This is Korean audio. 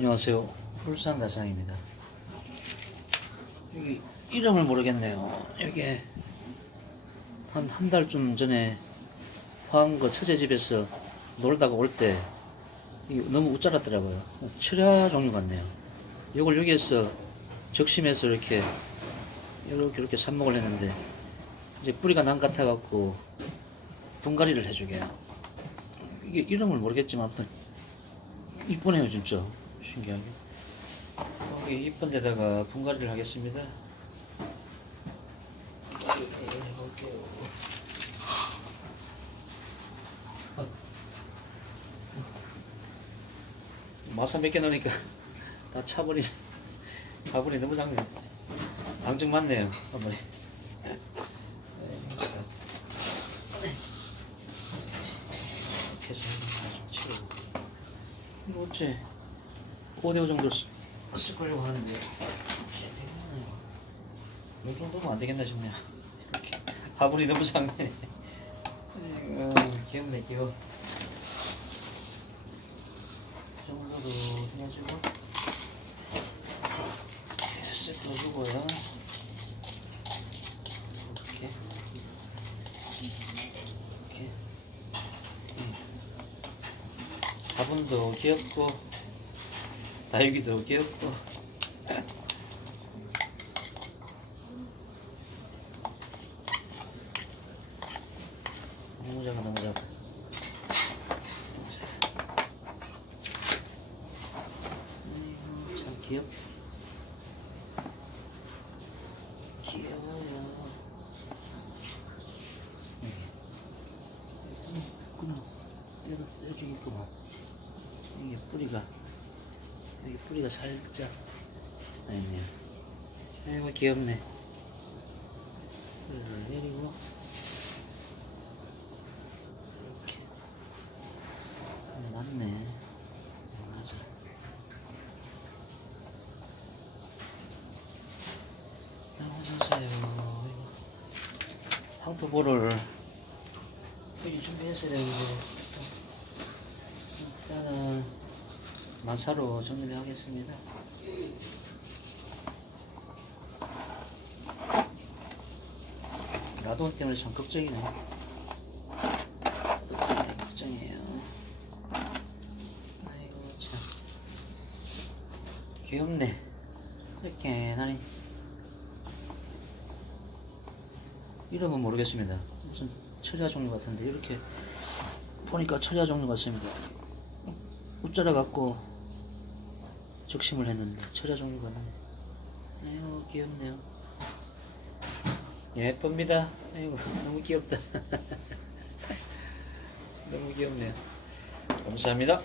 안녕하세요. 울산 다장입니다. 여기 이름을 모르겠네요. 여기 한 한 달쯤 전에 포항그 처제 집에서 놀다가 올 때 너무 웃자랐더라고요. 철야 종류 같네요. 이걸 여기에서 적심해서 이렇게 이렇게 이렇게 삽목을 했는데 이제 뿌리가 난 같아갖고 분갈이를 해주게요. 이게 이름을 모르겠지만 아무튼 이쁘네요 진짜 신기하게. 여기 이쁜 데다가 분갈이를 하겠습니다. 마사 몇 개 넣으니까 다 차버리네 가버리 너무 작네 방증 많네요 한번에 이렇게 해서 좀 치우고. 이거 어째 5대5 정도 쓰- 쓸 거려고 하는데. 이 정도면 안 되겠나 싶네요. 이렇게 화분이 너무 작네. 아이고, 귀엽네 귀여워. 이 정도로 해가지고. 이렇게 쓱 넣어주고요. 이렇게. 이렇게. 화분도 귀엽고 다육이도 귀엽고. 너무 작아 너무 작아 아이고 참 귀엽 귀여워요. 있구나 여기 여기 있구만 이게 뿌리가 여기 뿌리가 살짝 아니네요. 아이고 귀엽네. 뿌리를 내리고 이렇게 맞네. 맞아. 나오세요. 이거 황토볼을 미리 준비했어야 되는데 마사로 정리를 하겠습니다. 라돈 때문에 참 걱정이네. 걱정이에요, 걱정이에요. 아이고 참 귀엽네. 이렇게 나니 이름은 모르겠습니다. 무슨 철야 종류 같은데 이렇게 보니까 철야 종류 같습니다. 웃자라 갖고 적심을 했는데 철야 종류 같네. 아이고 귀엽네요. 예쁩니다. 아이고 너무 귀엽다. 너무 귀엽네요. 감사합니다.